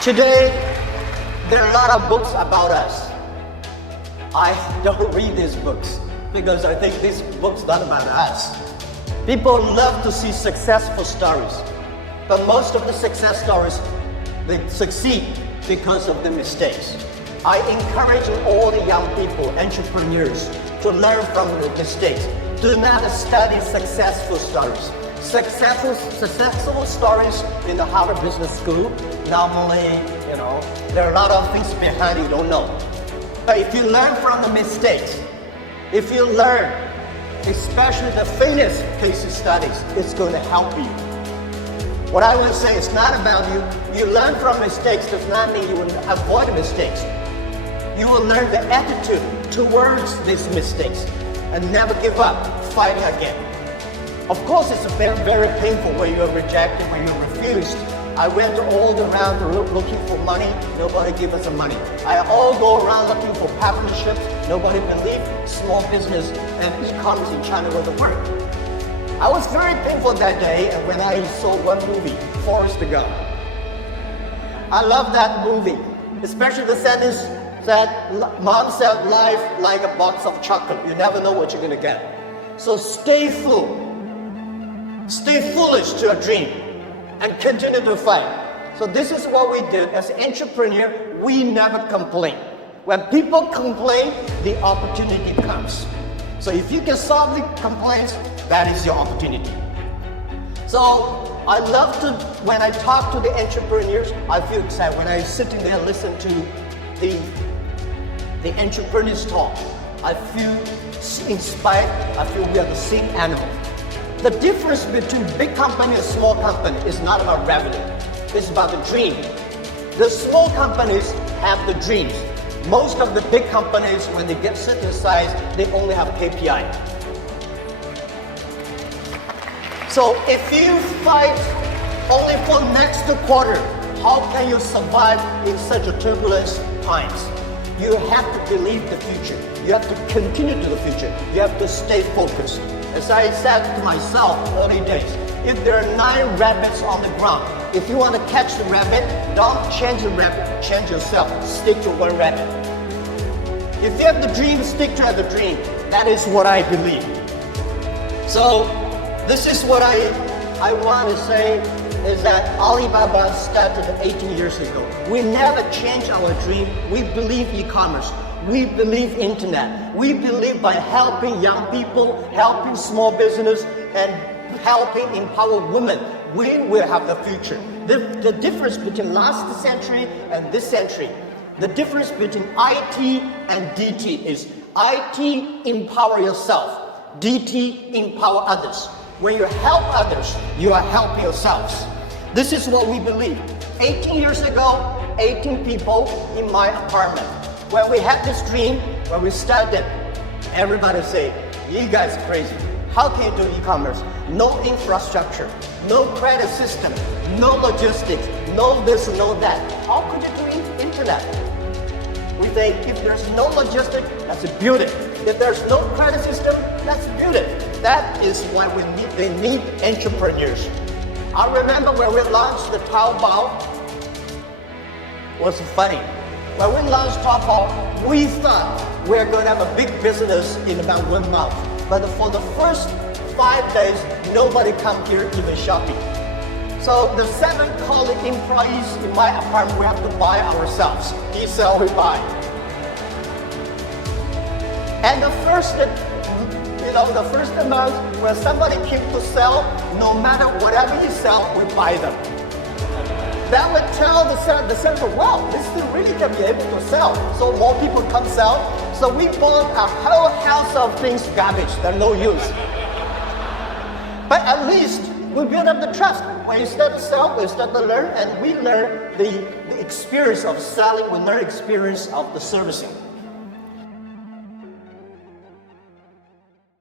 Today, there are a lot of books about us. I don't read these books because I think these books are not about us. People love to see successful stories, but most of the success stories, they succeed because of the mistakes. I encourage all the young people, entrepreneurs, to learn from the mistakes. Do not study successful stories. Successful stories in the Harvard Business School, normally, there are a lot of things behind you don't know. But if you learn from the mistakes, if you learn, especially the famous case studies, it's going to help you. What I will say is not about you. You learn from mistakes does not mean you will avoid mistakes. You will learn the attitude towards these mistakes and never give up, fighting again. Of course, it's very, very painful when you're rejected, when you're refused. I went all around looking for money, nobody gave us the money. I all go around looking for partnerships, nobody believed small business and e-commerce in China would work. I was very painful that day, and when I saw one movie, Forrest Gump. I love that movie, especially the sentence that mom said, life like a box of chocolate. You never know what you're gonna get. So stay foolish to a dream and continue to fight. So this is what we did as an entrepreneur. We never complain. When people complain, the opportunity comes. So if you can solve the complaints, that is your opportunity. So I love to, when I talk to the entrepreneurs, I feel excited. When I sitting there and listen to the entrepreneurs talk, I feel inspired. I feel we are the same animal. The difference between big company and small company is not about revenue. It's about the dream. The small companies have the dreams. Most of the big companies, when they get certain size, they only have KPI. So if you fight only for next quarter, how can you survive in such a turbulent times? You have to believe the future. You have to continue to the future. You have to stay focused. As I said to myself early days, if there are 9 rabbits on the ground, if you want to catch the rabbit, don't change the rabbit, change yourself. Stick to one rabbit. If you have the dream, stick to the dream. That is what I believe. So this is what I want to say is that Alibaba started 18 years ago. We never change our dream. We believe e-commerce. We believe internet. We believe by helping young people, helping small business, and helping empower women, we will have the future. The difference between last century and this century, the difference between IT and DT is IT empower yourself, DT empower others. When you help others, you are helping yourselves. This is what we believe. 18 years ago, 18 people in my apartment. When we had this dream, when we started, everybody say, you guys are crazy. How can you do e-commerce? No infrastructure, no credit system, no logistics, no this, no that. How could you do internet? We say, if there's no logistics, let's build it. If there's no credit system, let's build it. That is why they need entrepreneurs. I remember when we launched the Taobao, it was funny. When we launched Taobao, we thought we were going to have a big business in about 1 month. But for the first 5 days, nobody come here even shopping. So the 7 colleague employees in my apartment, we have to buy ourselves. He sell, we buy. And the first month, when somebody came to sell, no matter whatever you sell, we buy them. That would tell the seller, wow, this thing really can be able to sell. So more people come sell. So we bought a whole house of things, garbage, they're no use. But at least we build up the trust. When you start to sell, we start to learn, and we learn the experience of selling, we learn experience of the servicing.